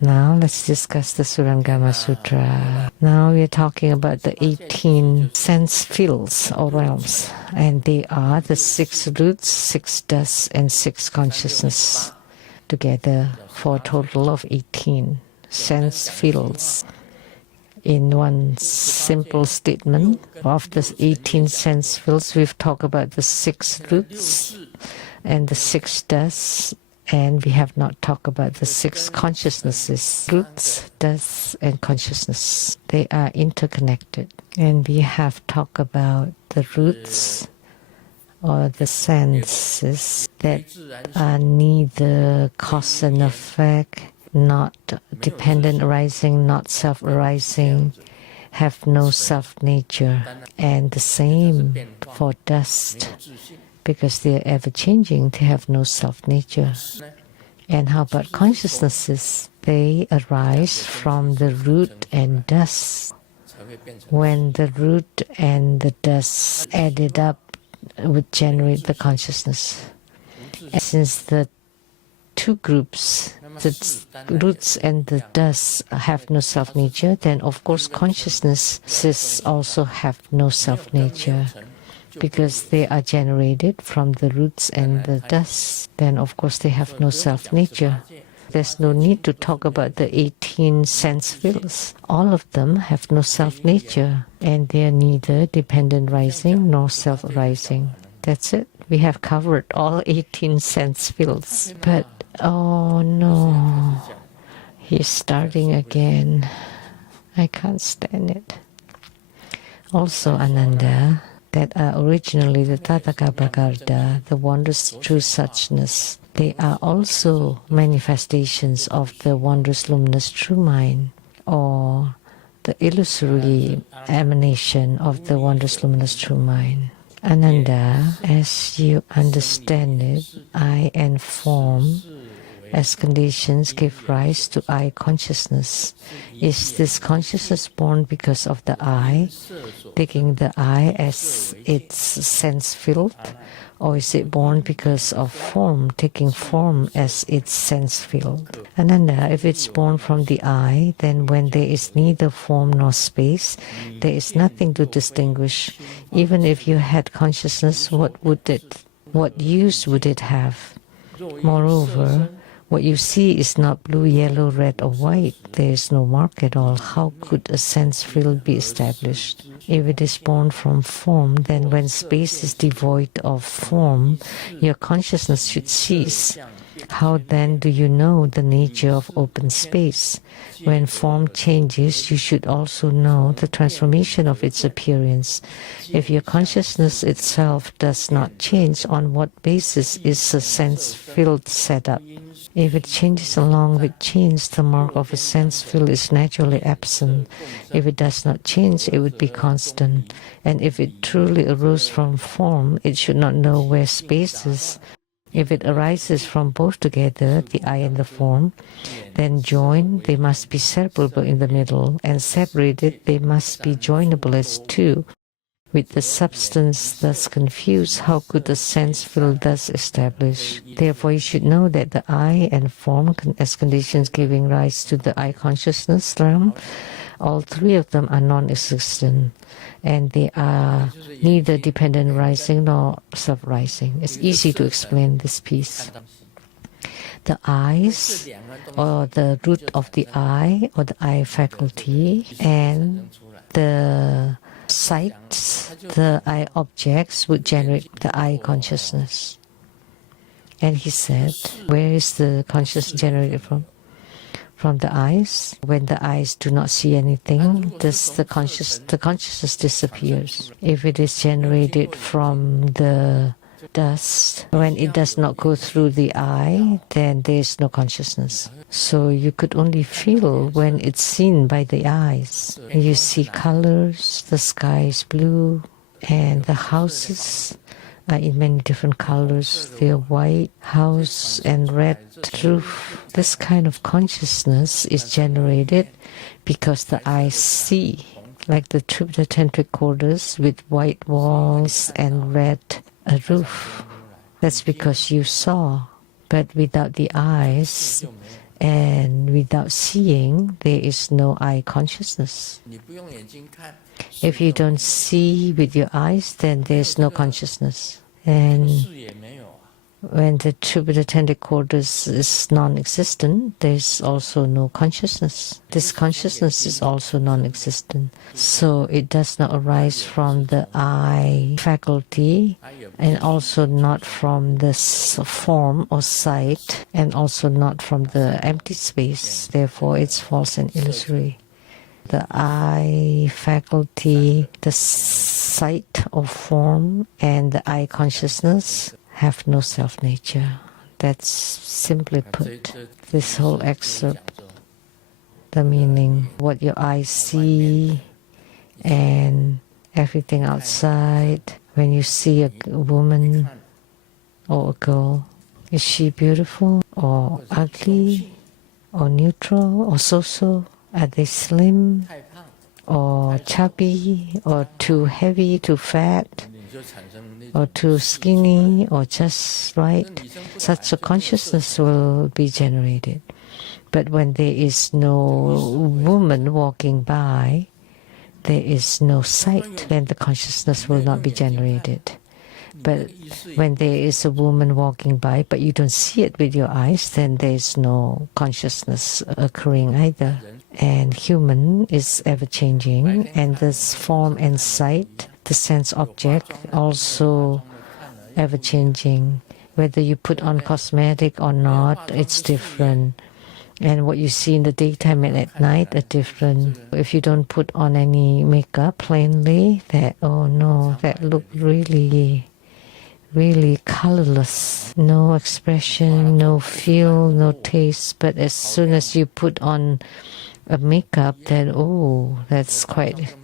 Now let's discuss the Surangama Sutra. Now we're talking about the 18 sense fields or realms, and they are the 6 roots, 6 dusts, and 6 consciousness, together for a total of 18 sense fields. In one simple statement of the 18 sense fields, we've talked about the 6 roots and the 6 dusts, and we have not talked about the 6 consciousnesses. Roots, dusts, and consciousness. They are interconnected. And we have talked about the roots or the senses that are neither cause and effect, not dependent arising, not self-arising, have no self-nature. And the same for dust, because they are ever-changing, they have no self-nature. And how about consciousnesses? They arise from the root and dust. When the root and the dust added up would generate the consciousness. And since the 2 groups, the roots and the dust, have no self-nature, then of course consciousnesses also have no self-nature. Because they are generated from the roots and the dust, then of course they have no self-nature. There's no need to talk about the 18 sense fields. All of them have no self-nature, and they are neither dependent rising nor self-arising. That's it. We have covered all 18 sense fields. But, oh no, he's starting again. I can't stand it. Also, Ananda, that are originally the tathagatagarbha, the wondrous true suchness, they are also manifestations of the wondrous luminous true mind, or the illusory emanation of the wondrous luminous true mind. Ananda, as you understand it, I and form as conditions give rise to I consciousness. Is this consciousness born because of the I, taking the I as its sense field, or is it born because of form, taking form as its sense field? Ananda, if it's born from the I, then when there is neither form nor space, there is nothing to distinguish. Even if you had consciousness, what use would it have? Moreover, what you see is not blue, yellow, red, or white. There is no mark at all. How could a sense field be established? If it is born from form, then when space is devoid of form, your consciousness should cease. How then do you know the nature of open space? When form changes, you should also know the transformation of its appearance. If your consciousness itself does not change, on what basis is a sense field set up? If it changes along with change, the mark of a sense field is naturally absent. If it does not change, it would be constant. And if it truly arose from form, it should not know where space is. If it arises from both together, the I and the form, then joined, they must be separable in the middle, and separated, they must be joinable as two. With the substance thus confused, how could the sense field thus establish? Therefore, you should know that the I and form as conditions giving rise to the I consciousness realm, all 3 of them are non-existent, and they are neither dependent rising nor self-rising. It's easy to explain this piece. The eyes, or the root of the eye, or the eye faculty, and the sights, the eye objects, would generate the eye consciousness. And he said, where is the consciousness generated from? From the eyes. When the eyes do not see anything, the consciousness disappears. If it is generated from the dust, when it does not go through the eye, then there is no consciousness. So you could only feel when it's seen by the eyes. You see colors, the sky is blue, and the houses are in many different colors. They're white house and red roof. This kind of consciousness is generated because the eyes see, like the 10 quarters with white walls and red roof. That's because you saw. But without the eyes and without seeing, there is no eye consciousness. If you don't see with your eyes, then there's no consciousness. And when the tubular quarters is non-existent, there's also no consciousness. This consciousness is also non-existent. So it does not arise from the eye faculty, and also not from the form or sight, and also not from the empty space. Therefore, it's false and illusory. The eye faculty, the sight or form, and the eye consciousness have no self-nature. That's simply put. This whole excerpt, the meaning, what your eyes see and everything outside. When you see a woman or a girl, is she beautiful or ugly or neutral or so-so? Are they slim or chubby or too heavy, too fat, or too skinny, or just right? Such a consciousness will be generated. But when there is no woman walking by, there is no sight, then the consciousness will not be generated. But when there is a woman walking by, but you don't see it with your eyes, then there is no consciousness occurring either. And human is ever-changing, and this form and sight, the sense object, also ever-changing. Whether you put on cosmetic or not, it's different. And what you see in the daytime and at night are different. If you don't put on any makeup plainly, that, oh no, that look really colorless. No expression, no feel, no taste. But as soon as you put on a makeup, then oh, that's quite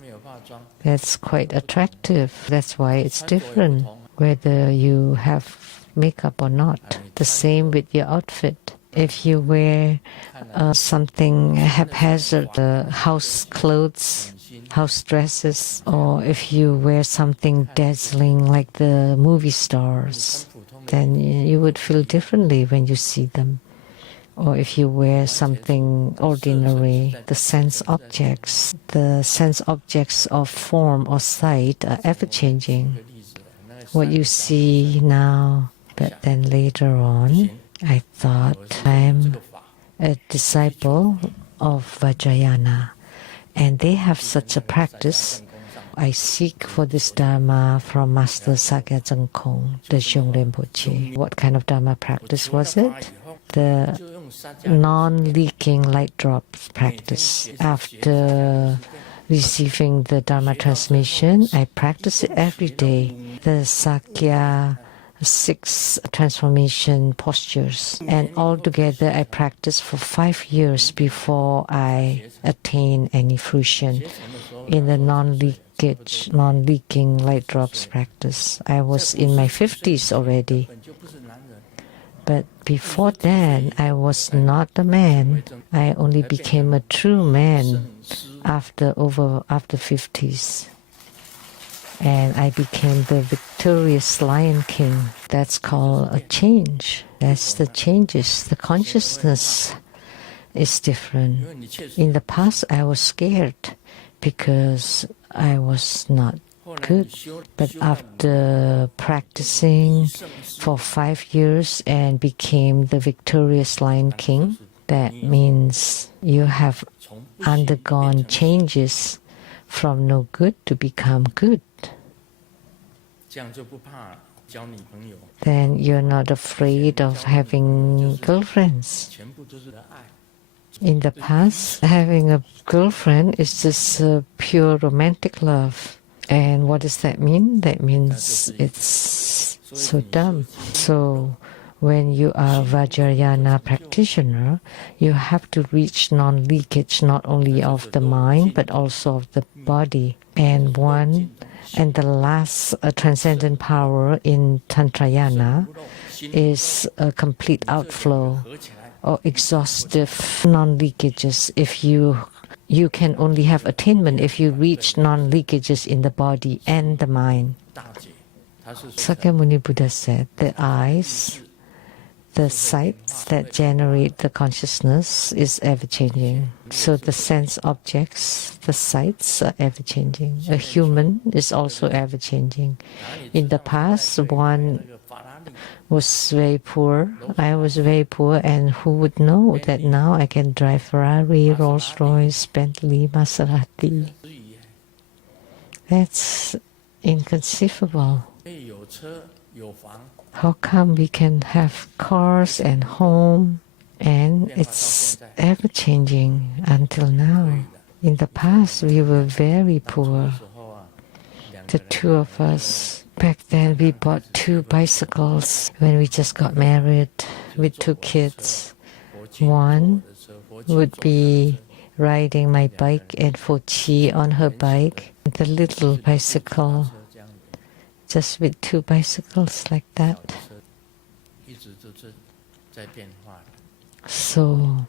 attractive. That's why it's different, whether you have makeup or not. The same with your outfit. If you wear something haphazard, house clothes, house dresses, or if you wear something dazzling like the movie stars, then you would feel differently when you see them. Or if you wear something ordinary, the sense objects of form or sight are ever-changing. What you see now, but then later on, I thought I'm a disciple of Vajrayana, and they have such a practice. I seek for this Dharma from Master Sakya Zhengkong, the Zhong Rinpoche. What kind of Dharma practice was it? The non-leaking light drop practice. After receiving the Dharma transmission, I practice it every day. The Sakya 6 transformation postures, and altogether I practiced for 5 years before I attained any fruition in the non-leaking light drops practice. I was in my 50s already. But before then, I was not a man. I only became a true man after 50s. And I became the victorious Lion King. That's called a change. That's the changes. The consciousness is different. In the past, I was scared because I was not good. But after practicing for 5 years and became the victorious Lion King, that means you have undergone changes from no good to become good. Then you're not afraid of having girlfriends. In the past, having a girlfriend is just pure romantic love. And what does that mean? That means it's so dumb. So when you are a Vajrayana practitioner, you have to reach non-leakage not only of the mind but also of the body. And the last transcendent power in Tantrayana is a complete outflow or exhaustive non-leakages. If you can only have attainment if you reach non-leakages in the body and the mind. Sakyamuni Buddha said the eyes, the sights that generate the consciousness is ever-changing. So the sense objects, the sights are ever-changing. A human is also ever-changing. In the past, one was very poor. I was very poor, and who would know that now I can drive Ferrari, Rolls-Royce, Bentley, Maserati? That's inconceivable. How come we can have cars and home, and it's ever-changing until now? In the past, we were very poor. The two of us. Back then, we bought 2 bicycles when we just got married with 2 kids. One would be riding my bike and Fochi on her bike. The little bicycle, just with 2 bicycles like that. So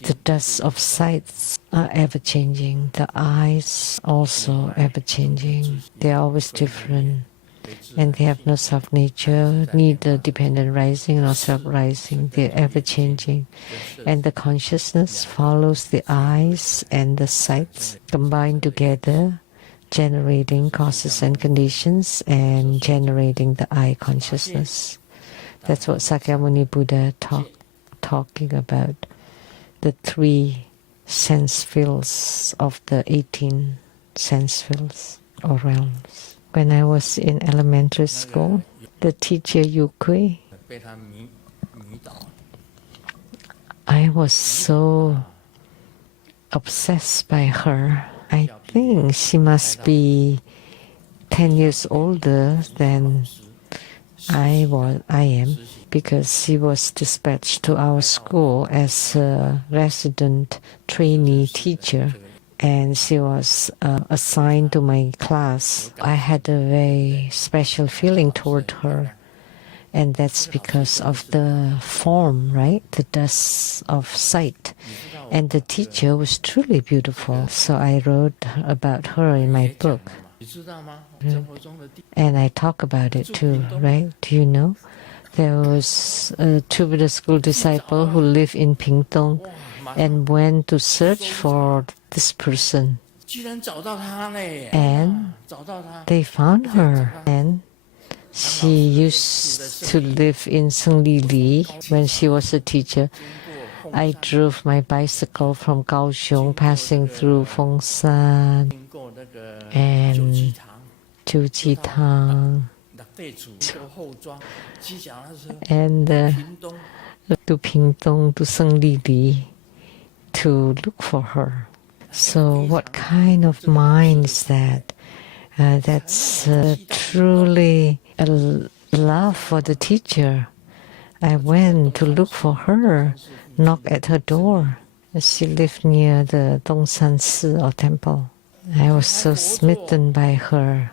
the dust of sights are ever-changing. The eyes also ever-changing. They're always different. And they have no self-nature, neither dependent rising nor self-rising. They're ever-changing. And the consciousness follows the eyes and the sights combined together, generating causes and conditions and generating the eye consciousness. That's what Sakyamuni Buddha talking about, the 3 sense fields of the 18 sense fields or realms. When I was in elementary school, the teacher Yukui, I was so obsessed by her. I think she must be 10 years older than I am, because she was dispatched to our school as a resident trainee teacher, and she was assigned to my class. I had a very special feeling toward her, and that's because of the form, right? The dust of sight. And the teacher was truly beautiful, so I wrote about her in my book. And I talk about it too, right? Do you know? There was a Buddha school disciple who lived in Pingtung and went to search for this person. And they found her. And she used to live in Senglili when she was a teacher. I drove my bicycle from Kaohsiung, passing through Fengshan and Jiujitang and to Pingtung, to Senglili, to look for her. So what kind of mind is that? That's truly a love for the teacher. I went to look for her, knock at her door. She lived near the Dongshan Si or temple. I was so smitten by her.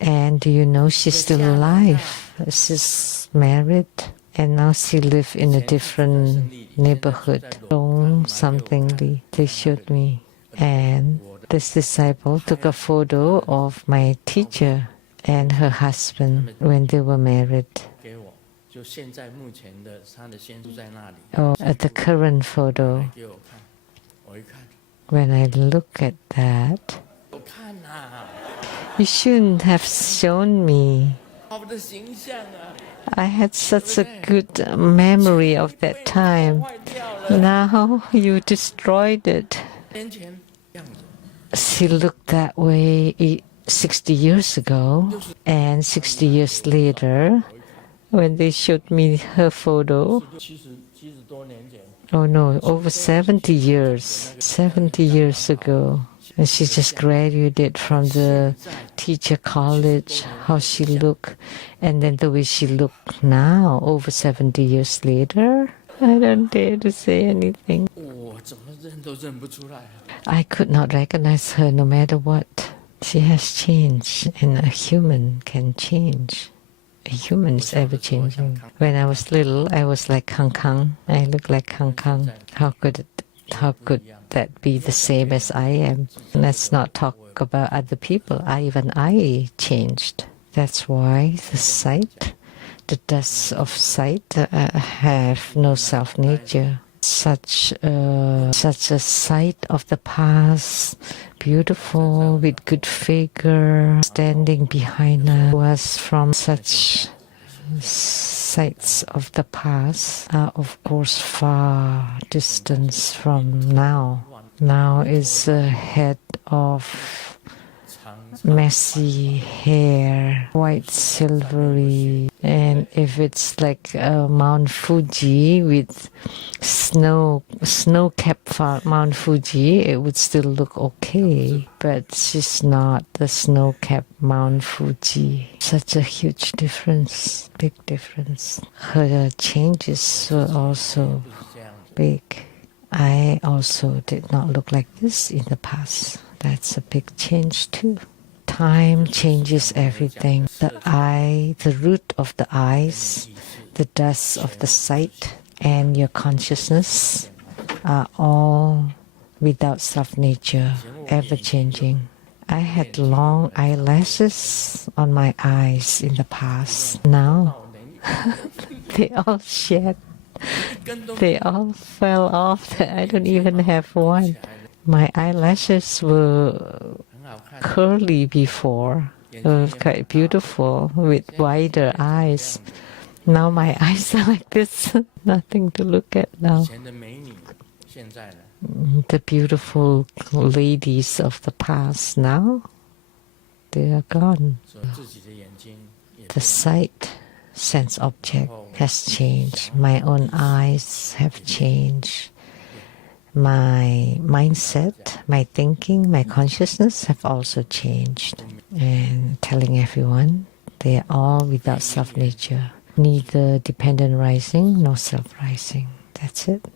And do you know, she's still alive. She's married, and now she lives in a different neighborhood. Dong something they showed me. And this disciple took a photo of my teacher and her husband when they were married. Oh, at the current photo. When I look at that, you shouldn't have shown me. I had such a good memory of that time. Now you destroyed it. She looked that way 60 years ago, and 60 years later, when they showed me her photo, oh no, over 70 years ago. And she just graduated from the teacher college, how she looked, and then the way she looked now, over 70 years later. I don't dare to say anything. I could not recognize her no matter what. She has changed, and a human can change. A human is ever changing. When I was little, I was like Kang Kang. I look like Kang Kang. How could that be the same as I am? Let's not talk about other people. Even I changed. That's why the sight the dust of sight have no self-nature. Such a sight of the past, beautiful with good figure, standing behind us, was from such sights of the past are of course far distance from now. Now is a head of messy hair, white silvery, and if it's like Mount Fuji with snow-capped Mount Fuji, it would still look okay, but she's not the snow-capped Mount Fuji. Such a huge difference, big difference. Her changes were also big. I also did not look like this in the past. That's a big change too. Time changes everything. The eye, the root of the eyes, the dust of the sight, and your consciousness are all without self-nature, ever-changing. I had long eyelashes on my eyes in the past. Now, they all shed. They all fell off. I don't even have one. My eyelashes were curly before, quite beautiful with wider eyes. Now my eyes are like this, nothing to look at now. The beautiful ladies of the past now, they are gone. The sight, sense object has changed. My own eyes have changed. My mindset, my thinking, my consciousness have also changed. And telling everyone, they are all without self-nature. Neither dependent rising nor self-rising. That's it.